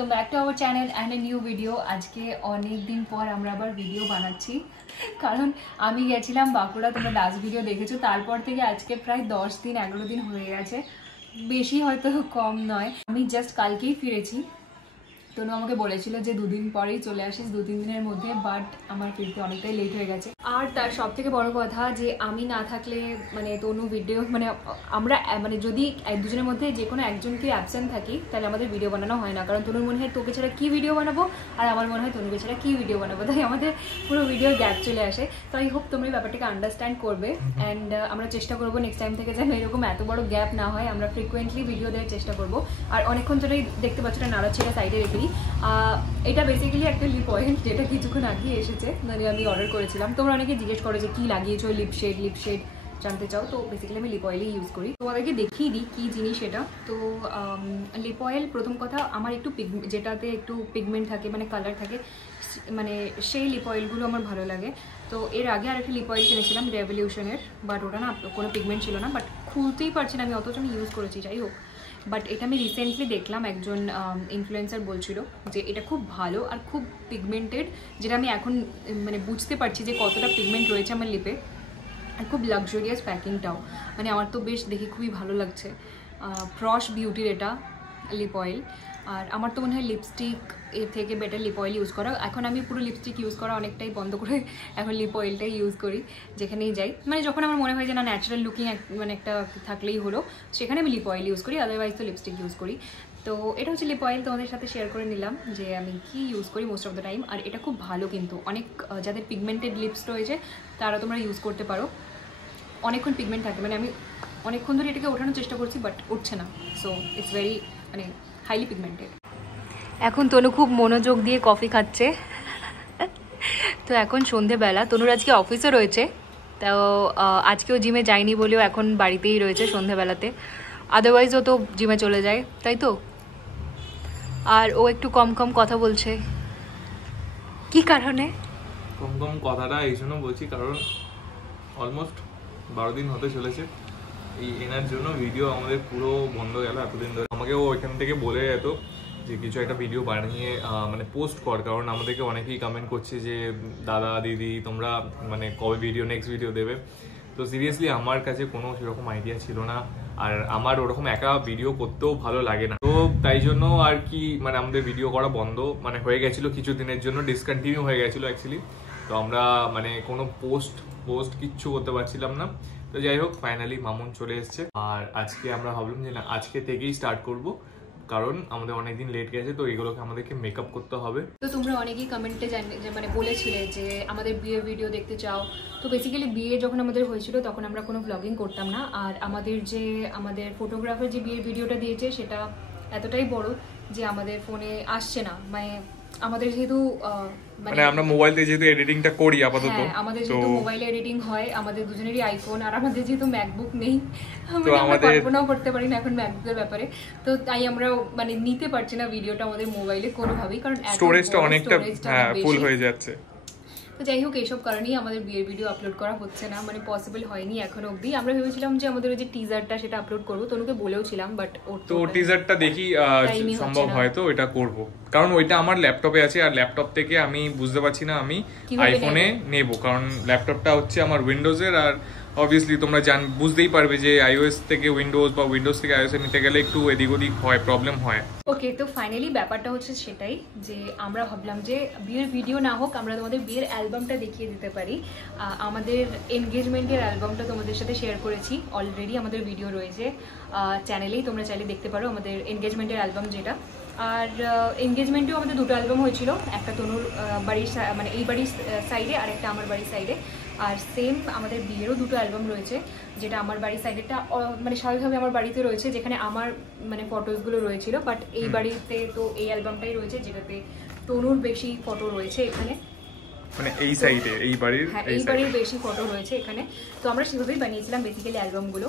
Welcome back to our channel and a new video. আজকে অনেক দিন পর আমরা আবার ভিডিও বানাচ্ছি, কারণ আমি গেছিলাম বাঁকুড়া, তোমরা লাস্ট ভিডিও দেখেছো। তারপর থেকে আজকে প্রায় 10-11 দিন হয়ে গেছে, বেশি হয়তো কম নয়। আমি জাস্ট কালকেই ফিরেছি। তনু আমাকে বলেছিল যে 2 দিন পরেই চলে আসিস, 2-3 দিনের মধ্যে, বাট আমার ফিরতে অনেকটাই লেট হয়ে গেছে। আর তার সব থেকে বড় কথা যে আমি না থাকলে মানে তনু ভিডিও মানে আমরা মানে যদি দুজনের মধ্যে যে কোনো একজনকে অ্যাবসেন্ট থাকি তাহলে আমাদের ভিডিও বানানো হয় না, কারণ তনুর মনে হয় তোকে ছাড়া কী ভিডিও বানাবো, আর আমার মনে হয় তনুকে ছাড়া কী ভিডিও বানাবো, তাই আমাদের পুরো ভিডিওর গ্যাপ চলে আসে। তো আই হোপ তোমরা এই ব্যাপারটাকে আন্ডারস্ট্যান্ড করবে অ্যান্ড আমরা চেষ্টা করবো নেক্সট টাইম থেকে যেন এরকম এত বড় গ্যাপ না হয়, আমরা ফ্রিকুয়েন্টলি ভিডিও দেওয়ার চেষ্টা করবো। আর অনেকক্ষণ ধরেই দেখতে পাচ্ছ না নাড়াচ্ছিটা সাইডে রেখেই। এটা বেসিক্যালি একটা লিপ অয়েল, যেটা কিছুক্ষণ আগে এসেছে, মানে আমি অর্ডার করেছিলাম। তোমরা অনেকে জিজ্ঞেস করো যে কী লাগিয়েছো, লিপ শেড জানতে চাও, তো বেসিক্যালি আমি লিপ অয়েলই ইউজ করি। তোমাদেরকে দেখিয়ে দিই কী জিনিস এটা। তো লিপ অয়েল, প্রথম কথা আমার একটু যেটাতে একটু পিগমেন্ট থাকে মানে কালার থাকে, মানে সেই লিপ অয়েলগুলো আমার ভালো লাগে। তো এর আগে আরেকটা লিপ অয়েল কিনেছিলাম রেভলিউশনের, বাট ওটা না কোনো পিগমেন্ট ছিল না, বাট খুলতেই পারছি না আমি, অথচ আমি ইউজ করেছি, যাই হোক। বাট এটা আমি রিসেন্টলি দেখলাম একজন ইনফ্লুয়েন্সার বলছিল যে এটা খুব ভালো আর খুব পিগমেন্টেড, যেটা আমি এখন মানে বুঝতে পারছি যে কতটা পিগমেন্ট রয়েছে আমার লিপে। আর খুব লাক্সারিয়াস প্যাকিংটাও, মানে আমার তো বেশ দেখে খুবই ভালো লাগছে। ফ্রশ বিউটির এটা লিপ অয়েল। আর আমার তো মনে হয় লিপস্টিক এর থেকে বেটার লিপ অয়েল ইউজ করা। এখন আমি পুরো লিপস্টিক ইউজ করা অনেকটাই বন্ধ করে এখন লিপ অয়েলটাই ইউজ করি যেখানেই যাই। মানে যখন আমার মনে হয় যে না ন্যাচারাল লুকিং মানে একটা থাকলেই হলো, সেখানে আমি লিপ অয়েল ইউজ করি, আদারওয়াইজ তো লিপস্টিক ইউজ করি। তো এটা হচ্ছে লিপ অয়েল, তোমাদের সাথে শেয়ার করে নিলাম যে আমি কি ইউজ করি মোস্ট অফ দ্য টাইম। আর এটা খুব ভালো, কিন্তু অনেক যাদের পিগমেন্টেড লিপস রয়েছে তারা তোমরা ইউজ করতে পারো। অনেকক্ষণ পিগমেন্ট থাকে, মানে আমি অনেকক্ষণ ধরে এটাকে ওঠানোর চেষ্টা করছি বাট উঠছে না, সো ইটস ভেরি মানে হাইলি পিগমেন্টেড। এখন তনু খুব মনোযোগ দিয়ে কফি খাচ্ছে। তো এখন সন্ধেবেলা, তনুর আজকে অফিসও রয়েছে, তো আজকেও জিমে যায়নি বলেও এখন বাড়িতেই রয়েছে সন্ধেবেলাতে, আদারওয়াইজ ও তো জিমে চলে যায়, তাই তো। আর ও একটু কম কম কথা বলছে, কি কারণে কম কম কথাটা এই জন্য বলছি কারণ অলমোস্ট 12 দিন হতে চলেছে এই এনার জন্য ভিডিও আমাদের পুরো বন্ধ গেল এতদিন ধরে। আমাকে ও এখান থেকে বলে যেত যে কিছু একটা ভিডিও বানিয়ে মানে পোস্ট কর, কারণ আমাদেরকে অনেকেই কমেন্ট করছে যে দাদা দিদি তোমরা মানে কবে ভিডিও নেক্সট ভিডিও দেবে। তো সিরিয়াসলি আমার কাছে কোনো সেরকম আইডিয়া ছিল না, আর আমার ওরকম একা ভিডিও করতেও ভালো লাগে না, তো তাই জন্য আর কি মানে আমাদের ভিডিও করা বন্ধ মানে হয়ে গেছিলো কিছু দিনের জন্য, ডিসকন্টিনিউ হয়ে গেছিলো অ্যাকচুয়ালি। তো আমরা মানে কোনো পোস্ট কিচ্ছু করতে পারছিলাম না। তো যাই হোক ফাইনালি মামুন চলে এসছে, আর আজকে আমরা ভাবলাম যে না আজকে থেকেই স্টার্ট করব, কারণ আমাদের অনেকদিন লেট গেছে, তো এগুলোকে আমাদেরকে মেকআপ করতে হবে। তো তোমরা অনেকেই কমেন্টে মানে বলেছিলে যে আমাদের বিয়ের ভিডিও দেখতে চাও। তো বেসিক্যালি বিয়ে যখন আমাদের হয়েছিল তখন আমরা কোনো ব্লগিং করতাম না, আর আমাদের ফটোগ্রাফার যে বিয়ের ভিডিওটা দিয়েছে সেটা এতটাই বড় যে আমাদের ফোনে আসছে না, মানে আমাদের যেহেতু মানে আমরা মোবাইল দিয়ে যেহেতু এডিটিংটা করি আপাতত, আমাদের যেহেতু মোবাইলে এডিটিং হয়, আমাদের দুজনেরই আইফোন, আর আমাদের যেহেতু ম্যাকবুক নেই, আমরা কল্পনাও করতে পারি না এখন ম্যাকবুকের ব্যাপারে। তো তাই আমরা মানে নিতে পারছি না ভিডিওটা আমাদের মোবাইলে কোনোভাবেই, কারণ স্টোরেজটা অনেকটা ফুল হয়ে যাচ্ছে। তো যাই হোক এইসব কারণেই আমাদের বিয়ের ভিডিও আপলোড করা হচ্ছে না, মানে পসিবল হয়নি এখনো অবধি। আমরা ভেবেছিলাম যে আমাদের ওই যে টিজারটা সেটা আপলোড করবো, তনুকে বলেও ছিলাম, বাট তো টিজারটা দেখি সম্ভব হয় তো এটা করব, কারণ ওইটা আমার ল্যাপটপে আছে, আর ল্যাপটপ থেকে আমি বুঝতে পারছি না আমি আইফোনে নেব, কারণ ল্যাপটপটা হচ্ছে আমার উইন্ডোজের, আর অবভিয়াসলি তোমরা বুঝতেই পারবে যে আইওএস থেকে উইন্ডোজ বা উইন্ডোজ থেকে আইওএস নিতে গেলে একটু এদিক ওদিক হয়, প্রবলেম হয়। ওকে, তো ফাইনালি ব্যাপারটা হচ্ছে সেটাই যে আমরা ভাবলাম যে বিয়ের ভিডিও না হোক, আমরা তোমাদের বিয়ের অ্যালবামটা দেখিয়ে দিতে পারি। আমাদের এনগেজমেন্টের অ্যালবামটা তোমাদের সাথে শেয়ার করেছি অলরেডি, আমাদের ভিডিও রয়েছে চ্যানেলেই, তোমরা চাইলে দেখতে পারো আমাদের এনগেজমেন্টের অ্যালবাম যেটা। আর এনগেজমেন্টেও আমাদের 2টো অ্যালবাম হয়েছিল, একটা তনুর বাড়ির মানে এই বাড়ির সাইডে আর একটা আমার বাড়ির সাইডে। আর সেম আমাদের বিয়েরও 2টো অ্যালবাম রয়েছে, যেটা আমার বাড়ির সাইডেটা মানে স্বাভাবিকভাবে আমার বাড়িতে রয়েছে, যেখানে আমার মানে ফটোসগুলো রয়েছিল, বাট এই বাড়িতে তো এই অ্যালবামটাই রয়েছে যেটাতে তনুর বেশি ফটো রয়েছে এখানে, মানে এই সাইডে এই বাড়ির বেশি ফটো রয়েছে এখানে। তো আমরা সেভাবেই বানিয়েছিলাম বেসিক্যালি অ্যালবামগুলো।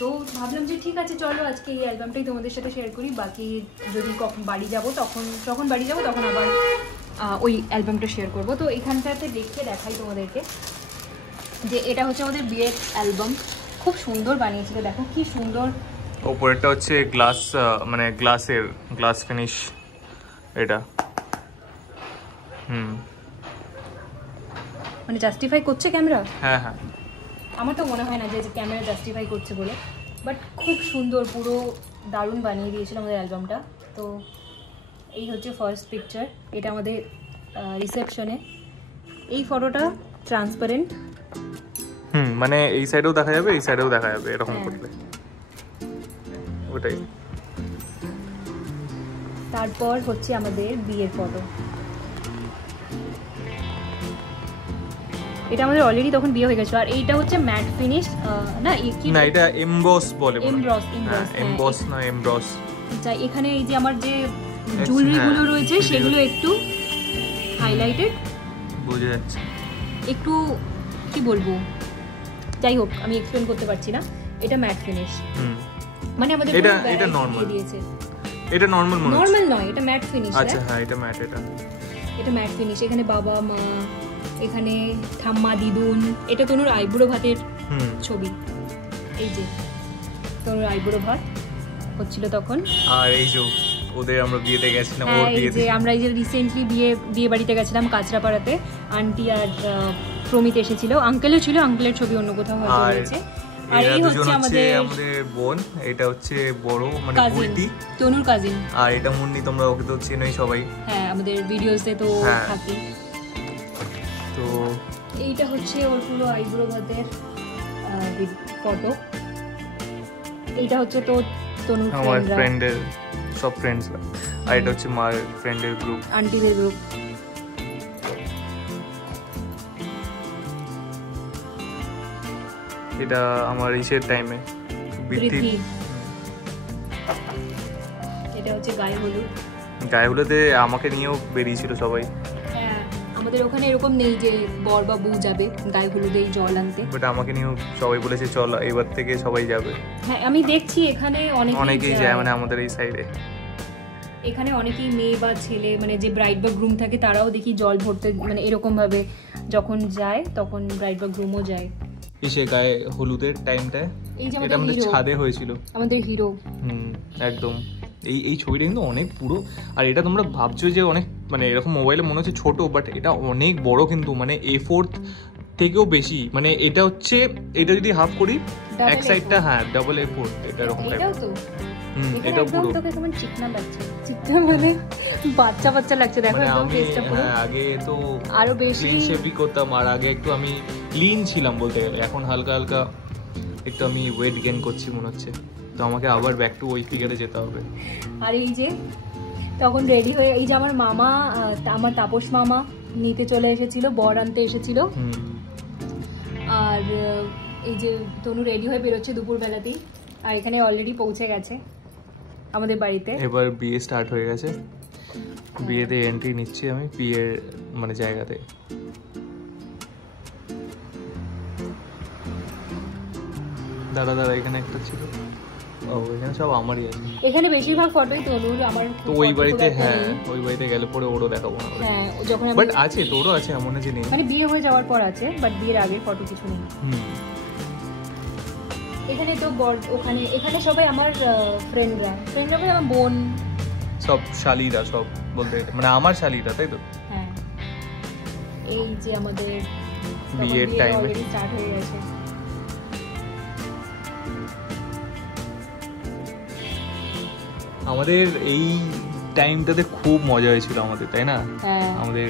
তো ভাবলাম যে ঠিক আছে চলো আজকে এই অ্যালবামটাই তোমাদের সাথে শেয়ার করি, বাকি যদি যখন বাড়ি যাব তখন আবার ওই অ্যালবামটা শেয়ার করব। তো এখানটাতে দেখাই তোমাদেরকে যে এটা হচ্ছে আমাদের বিয়ের অ্যালবাম, খুব সুন্দর বানিয়েছিল, দেখো কি সুন্দর। উপরেরটা হচ্ছে গ্লাস মানে গ্লাস ফিনিশ এটা মানে জাস্টিফাই করছে ক্যামেরা? হ্যাঁ হ্যাঁ, আমার তো মনে হয় না যে ক্যামেরা জাস্টিফাই করছে বলে, বাট খুব সুন্দর, পুরো দারুণ বানিয়ে দিয়েছিল আমাদের অ্যালবামটা। তো এই হচ্ছে ফার্স্ট পিকচার, এটা আমাদের রিসেপশনে। এই ফটোটা ট্রান্সপারেন্ট, মানে এই সাইডেও দেখা যাবে, এই সাইডেও দেখা যাবে এরকম করলে, ওটাই। তারপর হচ্ছে আমাদের বিয়ের ফটো, এটা আমাদের অলরেডি তখন বিয়ে হয়ে গেছে। আর এইটা হচ্ছে ম্যাট ফিনিশ, না না এটা এমবস বলে, এমবস না এমব্রস। যাই, এখানে এই যে আমার যে জুয়েলারিগুলো রয়েছে সেগুলো একটু হাইলাইটেড, বোঝা যাচ্ছে। একটু কি বলবো, যাই হোক আমি এক্সপ্লেন করতে পারছি না। এটা ম্যাট ফিনিশ, মানে আমাদের এটা নরমাল দিয়েছে, এটা নরমাল মনে হচ্ছে। নরমাল নয়, এটা ম্যাট ফিনিশ। আচ্ছা হ্যাঁ, এটা ম্যাট, এটা ম্যাট ফিনিশ। এখানে বাবা মা, এখানে ঠাম্মা দিদুন, এটা তনুর আইবুড়ো ভাতের ছবি। এই যে তনুর আইবুড়ো ভাত হচ্ছিল তখন। আর এই যে ওদের আমরা বিয়েতে গেছিলাম, ওর বিয়েতে আমরা এই যে রিসেন্টলি বিয়ে বাড়িতে গেছিলাম কাঁচরাপাড়াতে, আন্টি আর প্রমিত এসেছিল, আঙ্কেলও ছিল, আঙ্কেলের ছবি অন্য কোথাও হয়তো রয়েছে। আর এই হচ্ছে আমাদের বোন, এটা হচ্ছে বড় মানে বুলটি, তনুর কাজিন। আর এটা মুন্নি, তোমরা ওকে তো চেনোই সবাই। হ্যাঁ, আমাদের ভিডিওসে তো থাকি। তো এইটা হচ্ছে ওর পুরো আইবুড়ো ভাতের ফটো। এইটা হচ্ছে তো তনুর আমার ফ্রেন্ডের সব ফ্রেন্ডসরা, আর এটা হচ্ছে মার ফ্রেন্ডের গ্রুপ, আন্টিদের গ্রুপ। এটা আমার ইসের টাইমে বৃদ্ধি। এটা হচ্ছে গায়ে হলুদ, গায়ে হলুদে আমাকে নিয়েও বেরিয়েছিল সবাই। হ্যাঁ, আমাদের ওখানে এরকম নেই যে বর বা বউ যাবে গায়ে হলুদেই জল আনতে, বাট আমাকে নিয়েও সবাই বলেছে চল এবার থেকে সবাই যাবে। হ্যাঁ, আমি দেখছি এখানে অনেকেই যায়, মানে আমাদের এই সাইডে এখানে অনেকেই মেয়ে বা ছেলে, মানে যে ব্রাইড বা গ্রুম থাকে তারাও দেখি জল ভরতে, মানে এরকম ভাবে যখন যায় তখন ব্রাইড বা গ্রুমও যায়। এসে গায়ে হলুদের টাইমটায় এটা আমাদের ছাদে হয়েছিল, আমাদের হিরো। একদম এই ছবিটা কিন্তু অনেক পুরো। আর এটা তোমরা ভাবছো যে অনেক মানে এরকম মোবাইলে মনে হচ্ছে ছোট, বাট এটা অনেক বড় কিন্তু, মানে A4 থেকেও বেশি। মানে এটা হচ্ছে, এটা যদি হাফ করি এক সাইডটা, হ্যাঁ ডাবল A4, এটা এরকম টাইপ। এটা পুরো তোকে কেমন চিকনা লাগছে, চিকনা মানে বাচ্চা বাচ্চা লাগছে, দেখো একদম ফেসটা পুরো। হ্যাঁ, আগে তো আরো বেশি ক্লিন শেভই করতাম, আর আগে একটু আমি ক্লিন ছিলাম বলতে গেলে। এখন হালকা হালকা একটু আমি ওয়েট গেইন করছি মনে হচ্ছে, তো আমাকে আবার ব্যাক টু ওই ফিগারে যেতে হবে। আর এই যে তখন রেডি হয়ে, এই যে আমার মামা, আমার তাপস মামা নিতে চলে এসেছিল, বর আনতে এসেছিল। আর এই যে তনু রেডি হয়ে বেরোচ্ছে দুপুর বেলাতেই, আর এখানে অলরেডি পৌঁছে গেছে আমাদের বাড়িতে। এবার বিয়ে স্টার্ট হয়ে গেছে, বিয়েতে এন্ট্রি নিচ্ছি আমি বিয়ের মানে জায়গাতে। দাদা এখানে একটা ছিল, ও এখানে সব আমারই আছে। এখানে বেশিরভাগ ফটোই তনুর, আমার তো ওই বাড়িতে, হ্যাঁ ওই বাড়িতে গেলে পরে ওরও দেখাবো না। হ্যাঁ, যখন বাট আছে, তোরও আছে এমন আছে নেই, মানে বিয়ে হয়ে যাওয়ার পর আছে, বাট বিয়ের আগের ফটো কিছু নেই। এখানে তো ওখানে এখানে সবাই আমার ফ্রেন্ডরা বলে আমার বোন, সব শালিরা, সব বলতে মানে আমার শালিরা, তাই তো। হ্যাঁ, এই যে আমাদের বিয়ের টাইম অলরেডি স্টার্ট হয়ে গেছে। আমাদের এই টাইমটাতে খুব মজা হয়েছিল আমাদের, তাই না? আমাদের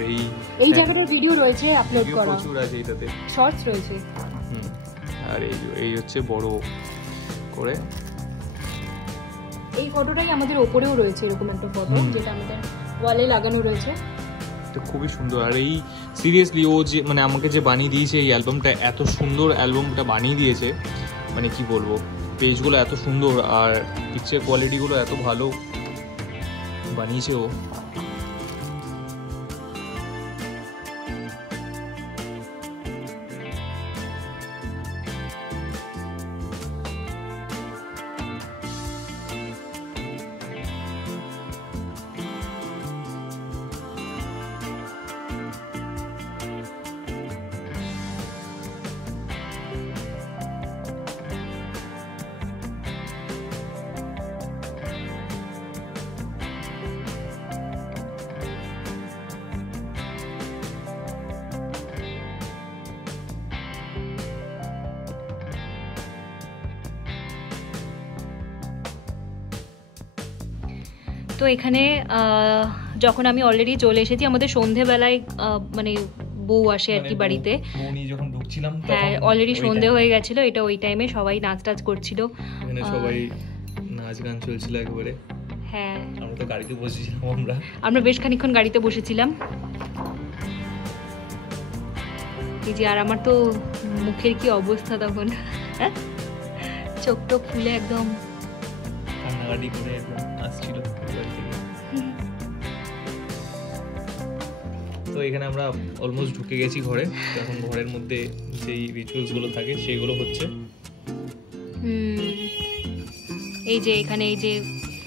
এই জায়গাটার ভিডিও রয়েছে, আপলোড করা প্রচুর আছে, এটাতে শর্টস রয়েছে। আর এই হচ্ছে বড় করে এই ফটোটাই আমাদের ওপরেও রয়েছে, এরকম একটা ফটো যেটা আমাদের ওয়ালে লাগানো রয়েছে। এটা খুবই সুন্দর। আর এই সিরিয়াসলি ও যে মানে আমাকে যে বানিয়ে দিয়েছে এই অ্যালবামটা, এত সুন্দর অ্যালবামটা বানিয়ে দিয়েছে, মানে কি বলবো, পেজগুলো এত সুন্দর আর পিকচার কোয়ালিটিগুলো এত ভালো বানিয়েছে ও। তো এখানে যখন আমি অলরেডি চলে এসেছি, আমাদের সন্ধেবেলায় মানে বউ আসে আর কি বাড়িতে, যখন ঢুকছিলাম হ্যাঁ অলরেডি সন্ধে হয়ে গেছিল, এটা ওই টাইমে সবাই নাচ টাচ করছিল, এখানে সবাই নাচ গান চলছিল একবারে। হ্যাঁ আমরা তো গাড়িতে বসেছিলাম, আমরা বেশ খানিকক্ষণ গাড়িতে বসেছিলাম। এই যে আর আমার তো মুখের কি অবস্থা তখন, চোখ টোক ফুলে একদম কান্নাকাটি করে একদম আসছিল। তো এখানে আমরা অলমোস্ট ঢুকে গেছি ঘরে। এখন ঘরের মধ্যে যেই রিচুয়ালস গুলো থাকে সেগুলো হচ্ছে। এই যে এখানে এই যে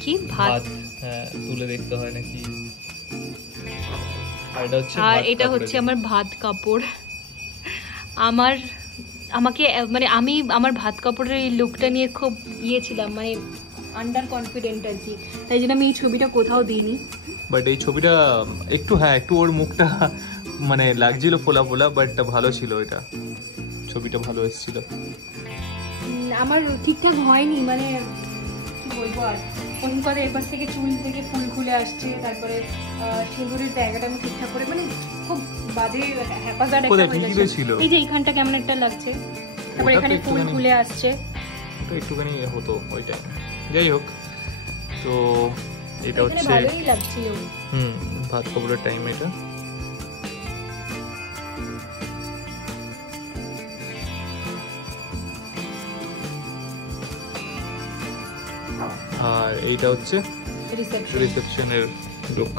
কি ভাত, হ্যাঁ তুলে দেখতে হয় নাকি, আর এটা হচ্ছে আমার ভাত কাপড়। আমাকে মানে আমি আমার ভাত কাপড়ের এই লুকটা নিয়ে খুব ছিলাম, মানে আন্ডার কনফিডেন্ট আর কি, তাই জন্য আমি এই ছবিটা কোথাও দিইনি। বাট এই ছবিটা একটু ওর মুখটা মানে লাগছিল ফোলা ফোলা, বাট ভালো ছিল, এটা ছবিটা ভালো এসেছিল। আমার ঠিকঠাক হয়নি, মানে কি বলবো আর, প্রথম কথা এরপর থেকে চুল থেকে ফুল খুলে আসছে, তারপরে সিঁদুরের জায়গাটা আমি ঠিকঠাক করে, মানে খুব বাজে হ্যাপাজার একটা হয়ে যাচ্ছে। এই যে এইখানটা কেমন একটা লাগছে, তারপরে এখানে ফুল খুলে আসছে, তো একটুখানি হতো ওই টাইম। যাই হোক, তো এটা হচ্ছে ভালোই লাগছিল। ভাত কাপড়ের টাইম এটা। আর এইটা হচ্ছে রিসেপশনের লুক।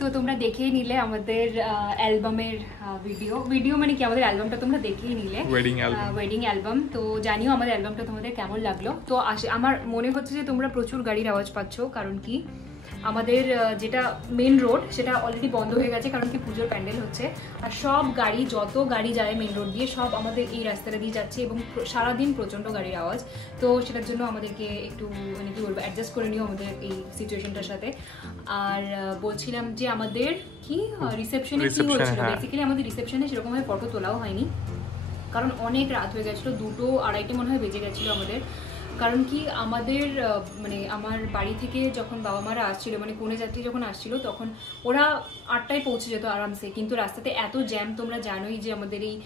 তো তোমরা দেখেই নিলে আমাদের অ্যালবামের ভিডিও মানে কি, আমাদের অ্যালবামটা তোমরা দেখেই নিলে, ওয়েডিং অ্যালবাম। তো জানিও আমাদের অ্যালবামটা তোমাদের কেমন লাগলো। তো আমার মনে হচ্ছে যে তোমরা প্রচুর গাড়ির আওয়াজ পাচ্ছ, কারণ কি আমাদের যেটা মেন রোড সেটা অলরেডি বন্ধ হয়ে গেছে, কারণ কি পুজোর প্যান্ডেল হচ্ছে, আর সব গাড়ি যত গাড়ি যায় মেন রোড দিয়ে সব আমাদের এই রাস্তাটা দিয়ে যাচ্ছে, এবং সারাদিন প্রচণ্ড গাড়ির আওয়াজ। তো সেটার জন্য আমাদেরকে একটু মানে কি বলবো অ্যাডজাস্ট করে নিও আমাদের এই সিচুয়েশনটার সাথে। আর বলছিলাম যে আমাদের কি রিসেপশনে কি হচ্ছিল, বেসিক্যালি আমাদের রিসেপশনে সেরকমভাবে ফটো তোলাও হয়নি, কারণ অনেক রাত হয়ে গেছিলো, 2-2:30 মনে হয় বেজে গেছিলো আমাদের। কারণ কি আমাদের মানে আমার বাড়ি থেকে যখন বাবা মারা আসছিল, মানে কনে যাত্রী যখন আসছিল, তখন ওরা 8টায় পৌঁছে যেত আরামসে, কিন্তু রাস্তাতে এত জ্যাম, তোমরা জানোই যে আমাদের এই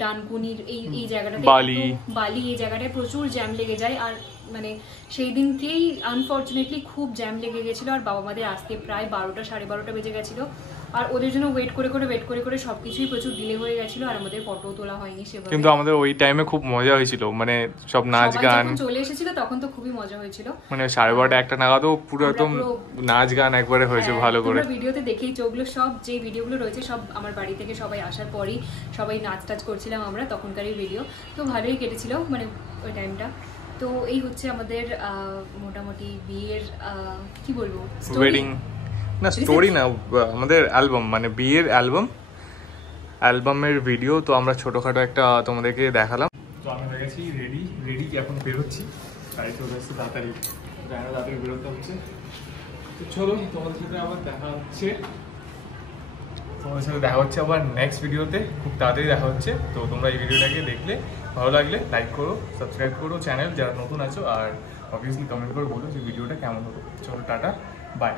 ডানকুনির এই জায়গাটাতে বালি এই জায়গাটায় প্রচুর জ্যাম লেগে যায়। আর মানে সেই দিনকেই আনফর্চুনেটলি খুব জ্যাম লেগে গেছিলো, আর বাবা মাদের আসতে প্রায় 12টা 12:30 বেজে গেছিলো, আর ওদের জন্য ওয়েট করে করে সবকিছুই প্রচুর ডিলে হয়ে গেছিল, আর আমাদের ফটো তোলা হয়নি সেভাবে। কিন্তু আমাদের ওই টাইমে খুব মজা হয়েছিল, মানে সব নাচ গান চলে এসেছিল, তখন তো খুবই মজা হয়েছিল, মানে 12:30-1টা নাগাদও পুরো একদম নাচ গান একবারে হয়েছে ভালো করে। তোমরা ভিডিওতে দেখেই চোখগুলো, সব যে ভিডিওগুলো রয়েছে সব আমার বাড়ি থেকে সবাই আসার পরই সবাই নাচ টাচ করছিলাম আমরা, তখনকারই ভিডিও। তো ভালোই কেটেছিল মানে ওই টাইমটা। তো এই হচ্ছে আমাদের মোটামুটি বিয়ের কি বলবো ওয়েডিং না, স্টোরি না, আমাদের অ্যালবাম, মানে বিয়ের অ্যালবামের ভিডিও। তো আমরা ছোটখাটো একটা তোমাদেরকে দেখালাম। তো আমি হয়ে গেছি রেডি এখন বেরোচ্ছি, গাড়ি চলে এসেছে, তাড়াতাড়ি বেরোতে হচ্ছে। তো চলো তোমাদের সাথে আবার দেখা হচ্ছে আবার নেক্সট ভিডিওতে, খুব তাড়াতাড়ি দেখা হচ্ছে। তো তোমরা এই ভিডিওটাকে দেখলে ভালো লাগলে লাইক করো, সাবস্ক্রাইব করো চ্যানেল যারা নতুন আছো, আর অবভিয়াসলি কমেন্ট করে বলো যে ভিডিওটা কেমন হলো। চলো টাটা, বাই।